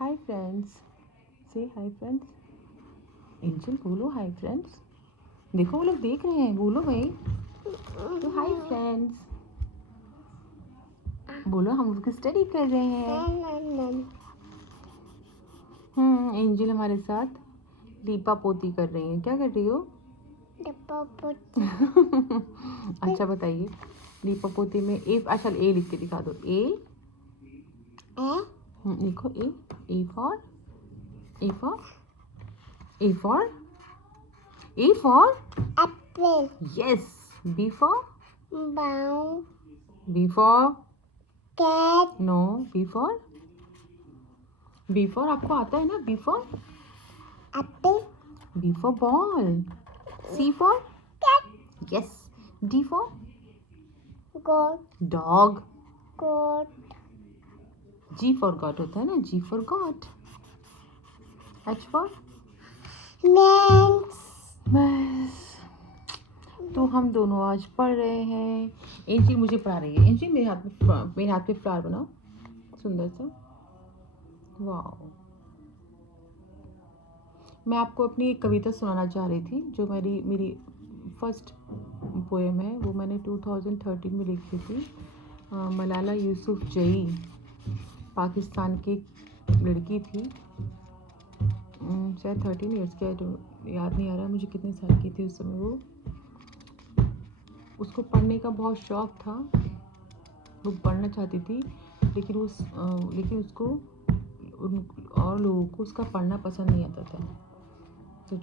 Hi friends, से hi friends. Angel बोलो hi friends. देखो वो लोग देख रहे हैं, बोलो भाई तो हाय फ्रेंड्स बोलो। हम उसकी स्टडी कर रहे हैं। एंजल हमारे साथ लीपा पोती कर रही है। क्या कर रही हो? लीपा पोती। अच्छा बताइए, लीपा पोती में ए, अच्छा ए लिख के दिखा दो। ए लिखो। A for apple. Yes. B for bow. Cat. No. B for आपको आता है ना? B for apple. B for ball. C for cat. Yes. D for got. Dog. Got. G for got होता है ना? G for got. H for mans. बस। तो हम दोनों आज पढ़ रहे हैं। एंजल मुझे पढ़ा रही है। एंजल मेरे हाथ पे फ्लावर बनाओ सुंदर सा। वाह। मैं आपको अपनी एक कविता सुनाना चाह रही थी, जो मेरी फर्स्ट पोएम है। वो मैंने 2013 में लिखी थी। मलाला यूसुफजई पाकिस्तान की लड़की थी, शायद 13 ईयर्स की। याद नहीं आ रहा मुझे कितने साल की थी उस समय। वो उसको पढ़ने का बहुत शौक़ था, वो पढ़ना चाहती थी, लेकिन उसको और लोगों को उसका पढ़ना पसंद नहीं आता था। तो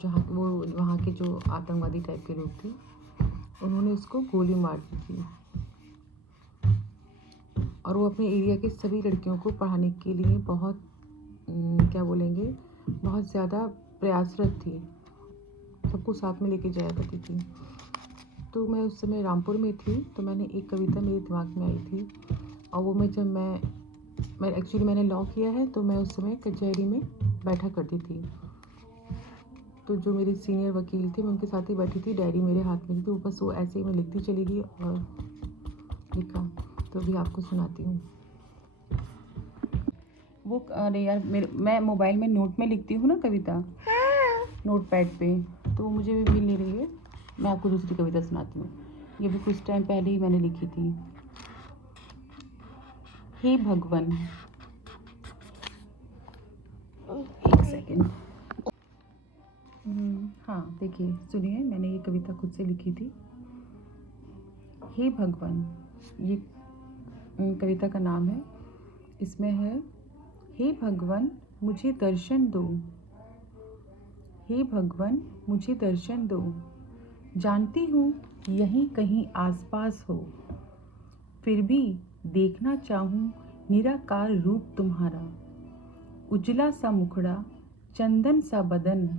वहाँ के जो आतंकवादी टाइप के लोग थे, उन्होंने उसको गोली मार दी थी। और वो अपने एरिया के सभी लड़कियों को पढ़ाने के लिए बहुत बहुत ज़्यादा प्रयासरत थी। सबको साथ में लेके जाया करती थी। तो मैं उस समय रामपुर में थी, तो मैंने एक कविता मेरे दिमाग में आई थी। और वो मैंने लॉ किया है, तो मैं उस समय कचहरी में बैठा करती थी। तो जो मेरी सीनियर वकील थे, मैं उनके साथ ही बैठी थी। डायरी मेरे हाथ में थी, तो बस वो ऐसे ही मैं लिखती चली गई और लिखा। तो अभी आपको सुनाती हूँ वो। अरे यार, मैं मोबाइल में नोट में लिखती हूँ ना कविता, नोट पैड पे, तो वो मुझे भी मिल नहीं रही है। मैं आपको दूसरी कविता सुनाती हूँ। ये भी कुछ टाइम पहले ही मैंने लिखी थी। हे भगवन, एक सेकेंड। हाँ देखिए, सुनिए, मैंने ये कविता खुद से लिखी थी। हे भगवन, ये कविता का नाम है। इसमें है, हे भगवन मुझे दर्शन दो। हे भगवन मुझे दर्शन दो। जानती हूँ यहीं कहीं आसपास हो, फिर भी देखना चाहूँ निराकार रूप तुम्हारा। उजला सा मुखड़ा, चंदन सा बदन,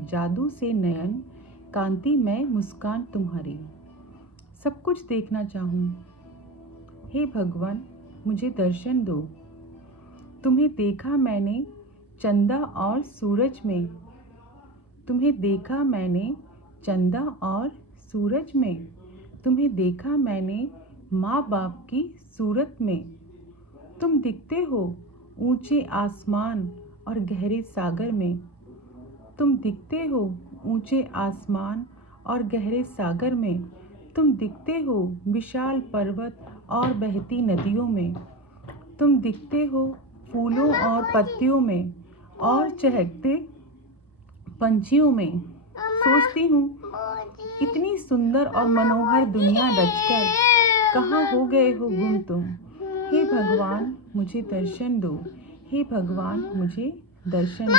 जादू से नयन, कांतिमय मुस्कान तुम्हारी। सब कुछ देखना चाहूँ। हे भगवान मुझे दर्शन दो। तुम्हें देखा मैंने चंदा और सूरज में। तुम्हें देखा मैंने चंदा और सूरज में। तुम्हें देखा मैंने माँ बाप की सूरत में। तुम दिखते हो ऊंचे आसमान और गहरे सागर में। तुम दिखते हो ऊंचे आसमान और गहरे सागर में। तुम दिखते हो विशाल पर्वत और बहती नदियों में। तुम दिखते हो फूलों और पत्तियों में और चहकते पंछियों में। सोचती हूँ इतनी सुंदर और मनोहर दुनिया रचकर कहाँ हो गए हो गुम तुम। हे भगवान मुझे दर्शन दो। हे भगवान मुझे दर्शन दो।